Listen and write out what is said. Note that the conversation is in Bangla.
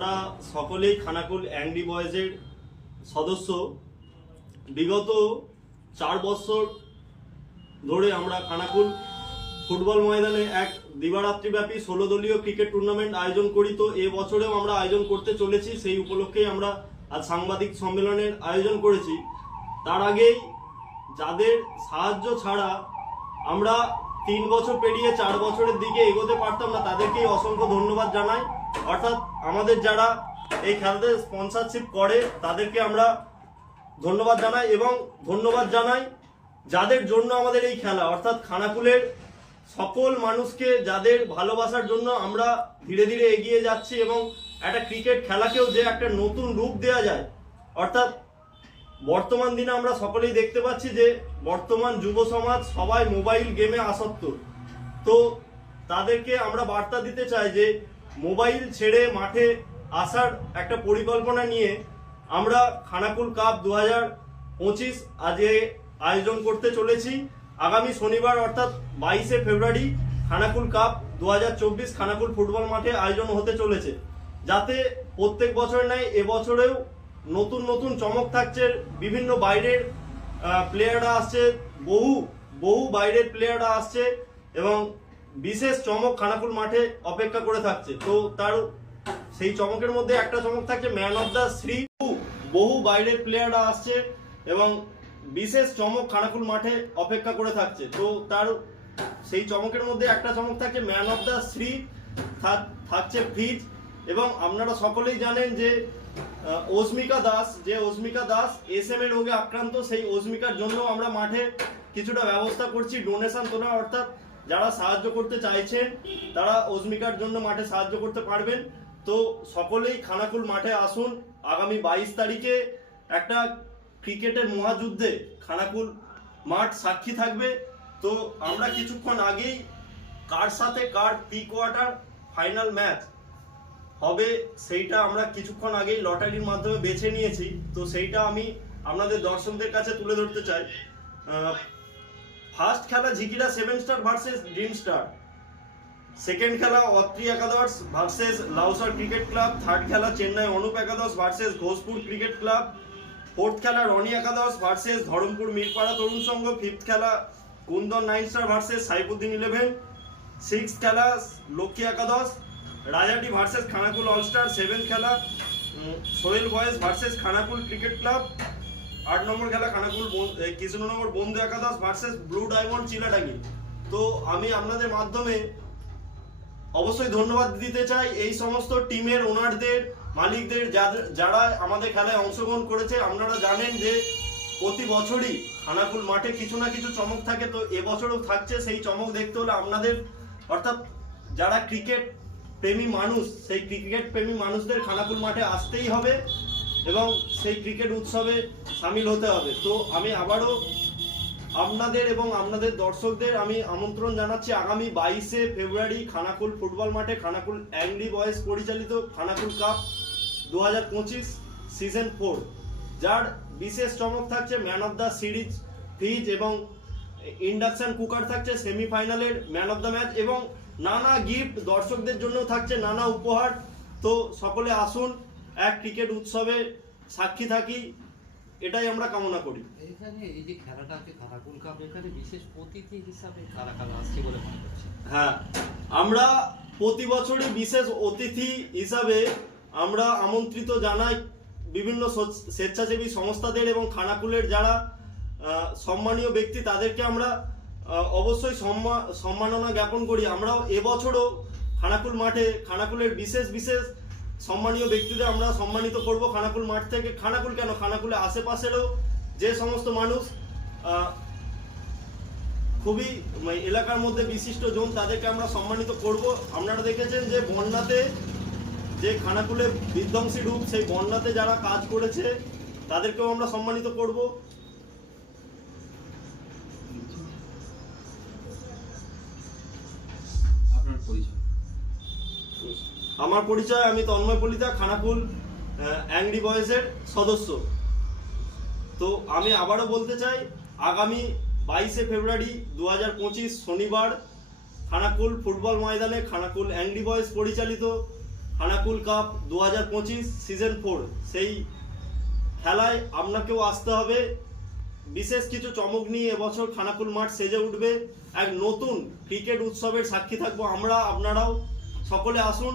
আমরা সকলেই খানাকুল অ্যাংরি বয়েজের সদস্য। বিগত চার বছর ধরে আমরা খানাকুল ফুটবল ময়দানে এক দিবারাত্রিব্যাপী ষোলো দলীয় ক্রিকেট টুর্নামেন্ট আয়োজন করি। তো এ বছরেও আমরা আয়োজন করতে চলেছি, সেই উপলক্ষেই আমরা আজ সাংবাদিক সম্মেলনের আয়োজন করেছি। তার আগেই যাদের সাহায্য ছাড়া আমরা তিন বছর পেরিয়ে চার বছরের দিকে এগোতে পারতাম না, তাদেরকেই অসংখ্য ধন্যবাদ জানাই। অর্থাৎ আমাদের যারা এই খেলাতে স্পন্সরশিপ করে, তাদেরকে আমরা ধন্যবাদ জানাই এবং ধন্যবাদ জানাই যাদের জন্য আমাদের এই খেলা, অর্থাৎ খানাকুলের সকল মানুষকে যাদের ভালোবাসার জন্য আমরা ধীরে ধীরে এগিয়ে যাচ্ছি এবং একটা ক্রিকেট খেলাকেও যে একটা নতুন রূপ দেওয়া যায়। অর্থাৎ বর্তমান দিনে আমরা সকলেই দেখতে পাচ্ছি যে বর্তমান যুব সমাজ সবাই মোবাইল গেমে আসক্ত। তো তাদেরকে আমরা বার্তা দিতে চাই যে মোবাইল ছেড়ে মাঠে আসার একটা পরিকল্পনা নিয়ে আমরা খানাকুল কাপ দু হাজার পঁচিশ আজকে আয়োজন করতে চলেছি। আগামী শনিবার অর্থাৎ বাইশে ফেব্রুয়ারি খানাকুল কাপ দু হাজার চব্বিশ খানাকুল ফুটবল মাঠে আয়োজন হতে চলেছে। যাতে প্রত্যেক বছর নাই এবছরেও নতুন নতুন চমক থাকছে, বিভিন্ন বাইরের প্লেয়াররা আসছে, বহু বহু বাইরের প্লেয়াররা আসছে এবং বিশেষ চমক খানাকুল মাঠে অপেক্ষা করে থাকছে। তো তার সেই চমকের মধ্যে একটা চমক থাকছে ম্যান অফ দ্য শ্রী বহু বাইরের প্লেয়াররা আসছে এবং বিশেষ চমক খানাকুল মাঠে অপেক্ষা করে থাকছে। তো তার সেই চমকের মধ্যে একটা চমক থাকে ম্যান অফ দ্য শ্রী থাক- থাকছে ফ্রিজ এবং আপনারা সকলেই জানেন যে অস্মিকা দাস, যে Asmika Das S M A রোগে আক্রান্ত, সেই অস্মিকার জন্য আমরা মাঠে কিছুটা ব্যবস্থা করছি ডোনেশন তোলা, অর্থাৎ যারা সাহায্য করতে চাইছেন, তারা অস্মিকার জন্য মাঠে সাহায্য করতে পারবেন। তো সকলেই খানাকুল মাঠে আসুন। আগামী বাইশ তারিখে একটা ক্রিকেটের মহাযুদ্ধে খানাকুল মাঠ সাক্ষী থাকবে। তো আমরা কিছুক্ষণ আগেই কার সাথে কার প্রি কোয়ার্টার ফাইনাল ম্যাচ হবে, সেইটা আমরা কিছুক্ষণ আগেই লটারির মাধ্যমে বেছে নিয়েছি। তো সেইটা আমি আপনাদের দর্শকদের কাছে তুলে ধরতে চাই। ফার্স্ট খেলা Jhikira seven star versus dream star. Second খেলা অত্রি একাদশ versus Lausar cricket club. Third খেলা চেন্নাই অনুপ একাদশ versus Ghoshpur cricket club. Fourth খেলা রনি একাদশ ভার্সেস ধরমপুর মিরপাড়া তরুণ সংঘ। ফিফথ খেলা Kundan nine star versus Saifuddin eleven. Six খেলা লক্ষ্মী একাদশ Rajati versus Khanakul all star seven খেলা Sohel boys versus Khanakul cricket club. আট নম্বর খেলা খানাকুল কৃষ্ণনগর বন্ধু একাদশ ভার্সেস ব্লু ডায়মন্ড চিলাডাঙ্গি। তো আমি আপনাদের মাধ্যমে অবশ্যই ধন্যবাদ দিতে চাই এই সমস্ত টিমের ওনারদের মালিকদের যারা আমাদের খেলায় অংশগ্রহণ করেছে। আপনারা জানেন যে প্রতি বছরই খানাকুল মাঠে কিছু না কিছু চমক থাকে। তো এবছরও থাকছে, সেই চমক দেখতে হলে আপনাদের, অর্থাৎ যারা ক্রিকেট প্রেমী মানুষ, সেই ক্রিকেট প্রেমী মানুষদের খানাকুল মাঠে আসতেই হবে। এবং সেই ক্রিকেট উৎসবে সামিল হতে হবে। তো আমি আবারও আপনাদের এবং আপনাদের দর্শকদের আমি আমন্ত্রণ জানাচ্ছি, আগামী বাইশে ফেব্রুয়ারি খানাকুল ফুটবল মাঠে খানাকুল অ্যাংরি বয়েজ পরিচালিত খানাকুল কাপ দু হাজার পঁচিশ সিজন ফোর, যার বিশেষ চমক থাকছে man of the series fridge এবং ইন্ডাকশন কুকার থাকছে সেমিফাইনালের ম্যান অফ দ্য ম্যাচ এবং নানা গিফট দর্শকদের জন্য থাকছে নানা উপহার। তো সকলে আসুন এক ক্রিকেট উৎসবে সাক্ষী থাকি এটাই আমরা কামনা করি। এখানে এই যে খেলাটা আছে খারাকুল কাপ এখানে বিশেষ অতিথি হিসাবে কারা কারা আসছে বলে মনে করছে হ্যাঁ আমরা প্রতি বছরই বিশেষ অতিথি হিসাবে আমরা আমন্ত্রিত জানাই বিভিন্ন স্বেচ্ছাসেবী সংস্থাদের এবং খানাকুলের যারা সম্মানীয় ব্যক্তি তাদেরকে আমরা অবশ্যই সম্মাননা জ্ঞাপন করি। আমরাও এবছরও খানাকুল মাঠে খানাকুলের বিশেষ বিশেষ সম্মানীয় ব্যক্তিদের আমরা সম্মানিত করব। খানাকুল মাঠ থেকে। খানাকুল কেন? খানাকুলের আশেপাশেরও যে সমস্ত মানুষ খুবই এলাকার মধ্যে বিশিষ্ট জন, তাদেরকে আমরা সম্মানিত করব। আপনারা দেখেছেন যে বন্যাতে যে খানাকুলে বিধ্বংসী রূপ, সেই বন্যাতে যারা কাজ করেছে, তাদেরকেও আমরা সম্মানিত করব। আপনার পরিচয়। আমার পরিচয়, আমি তন্ময় পলিতা খানাকুল অ্যাংরি বয়েজের সদস্য। তো আমি আবারও বলতে চাই, আগামী বাইশে ফেব্রুয়ারি দু হাজার পঁচিশ শনিবার খানাকুল ফুটবল ময়দানে খানাকুল অ্যাংরি বয়েজ পরিচালিত খানাকুল কাপ দু হাজার পঁচিশ সিজন ফোর। সেই খেলায় আপনাকেও আসতে হবে। বিশেষ কিছু চমক নিয়ে এবছর খানাকুল মাঠ সেজে উঠবে। এক নতুন ক্রিকেট উৎসবের সাক্ষী থাকব আমরা, আপনারাও। সকলে আসুন।